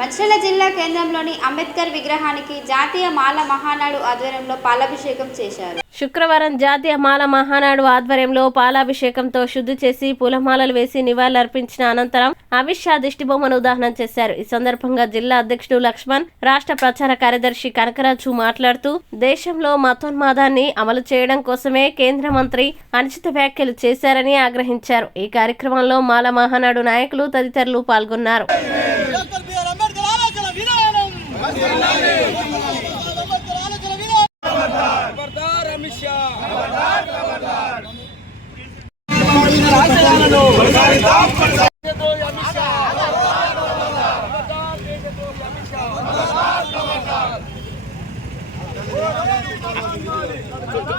మంచిర్యాల జిల్లా కేంద్రంలోని అంబేద్కర్ విగ్రహానికి జాతీయ మాల మహానాడు ఆధ్వర్యంలో పాలాభిషేకం చేశారు. శుక్రవారం జాతీయ మాల మహానాడు ఆధ్వర్యంలో పాలాభిషేకంతో శుద్ధి చేసి పూలమాలలు వేసి నివాళులర్పించిన అనంతరం అమిత్ షా దిష్టిబొమ్మను దహనం చేశారు. ఈ సందర్భంగా జిల్లా అధ్యక్షుడు లక్ష్మణ్, రాష్ట్ర ప్రచార కార్యదర్శి కనకరాజు మాట్లాడుతూ దేశంలో మతోన్మాదాన్ని అమలు చేయడం కోసమే కేంద్ర మంత్రి అనుచిత వ్యాఖ్యలు చేశారని ఆగ్రహించారు. ఈ కార్యక్రమంలో మాల మహానాడు నాయకులు తదితరులు పాల్గొన్నారు.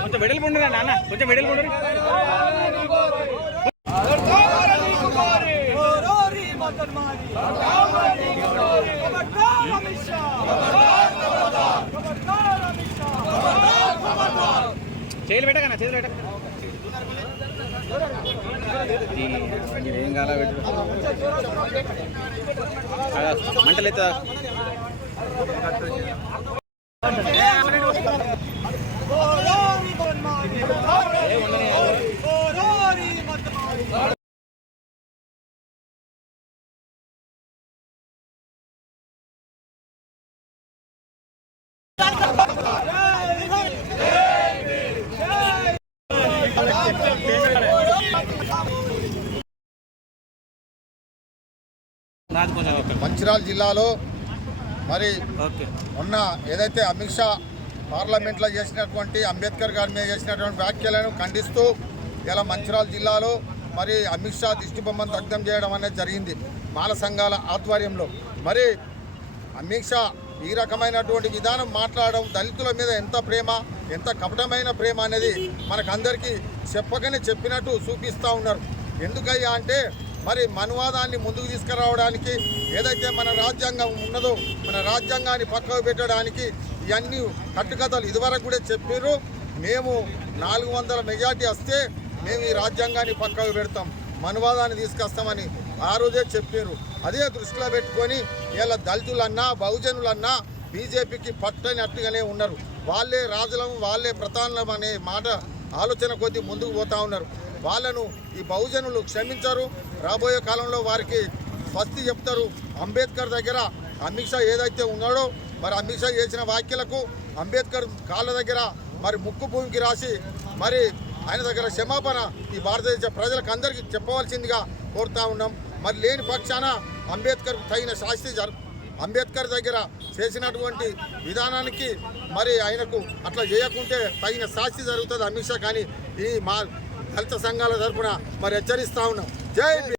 కొంచెం వెడల్పు ఉండరా నాన్న, కొంచెం వెడల్పు ఉండరు. చేతులు పెట్టకన్నా, చేతులు పెట్టక. ఏం కాలా మంటలు ఎత్తా. మంచిర్యాల జిల్లాలో మరి మొన్న ఏదైతే అమిత్ షా పార్లమెంట్లో చేసినటువంటి అంబేద్కర్ గారి మీద చేసినటువంటి వ్యాఖ్యలను ఖండిస్తూ ఇలా మంచిర్యాల జిల్లాలో మరి అమిత్ షా దిష్టిబొమ్మను దగ్ధం చేయడం అనేది జరిగింది మాల సంఘాల ఆధ్వర్యంలో. మరి అమిత్ షా ఈ రకమైనటువంటి విధానం మాట్లాడడం దళితుల మీద ఎంత ప్రేమ, ఎంత కపటమైన ప్రేమ అనేది మనకందరికీ చెప్పకనే చెప్పినట్టు చూపిస్తూ ఉన్నారు. ఎందుకయ్యా అంటే మరి మనువాదాన్ని ముందుకు తీసుకురావడానికి, ఏదైతే మన రాజ్యాంగం ఉన్నదో మన రాజ్యాంగాన్ని పక్కకు పెట్టడానికి ఇవన్నీ కట్టుకథలు ఇదివరకు కూడా చెప్పారు. మేము 400 మెజార్టీ వస్తే మేము ఈ రాజ్యాంగాన్ని పక్కకు పెడతాం, మనువాదాన్ని తీసుకొస్తామని ఆ రోజే చెప్పారు. అదే దృష్టిలో పెట్టుకొని ఇలా దళితులన్నా బహుజనులన్నా బీజేపీకి పట్టనట్టుగానే ఉన్నారు. వాళ్ళే రాజులం, వాళ్ళే ప్రధానం అనే మాట ఆలోచన కొద్దీ ముందుకు పోతూ ఉన్నారు. వాళ్ళను ఈ బహుజనులు క్షమించరు. రాబోయే కాలంలో వారికి స్వస్తి చెప్తారు. అంబేద్కర్ దగ్గర అమిత్ షా ఏదైతే ఉన్నాడో మరి అమిత్ షా చేసిన వ్యాఖ్యలకు అంబేద్కర్ కాళ్ళ దగ్గర మరి ముక్కు భూమికి రాసి మరి ఆయన దగ్గర క్షమాపణ ఈ భారతదేశ ప్రజలకు అందరికీ చెప్పవలసిందిగా కోరుతూ ఉన్నాం. మరి లేని పక్షాన అంబేద్కర్కు తగిన శాస్తి అంబేద్కర్ దగ్గర చేసినటువంటి విధానానికి మరి ఆయనకు అట్లా చేయకుంటే తగిన శాస్తి జరుగుతుంది అమిత్ షా. కానీ ఈ మా దళిత సంఘాల తరఫున మరి హెచ్చరిస్తూ ఉన్నాం. జై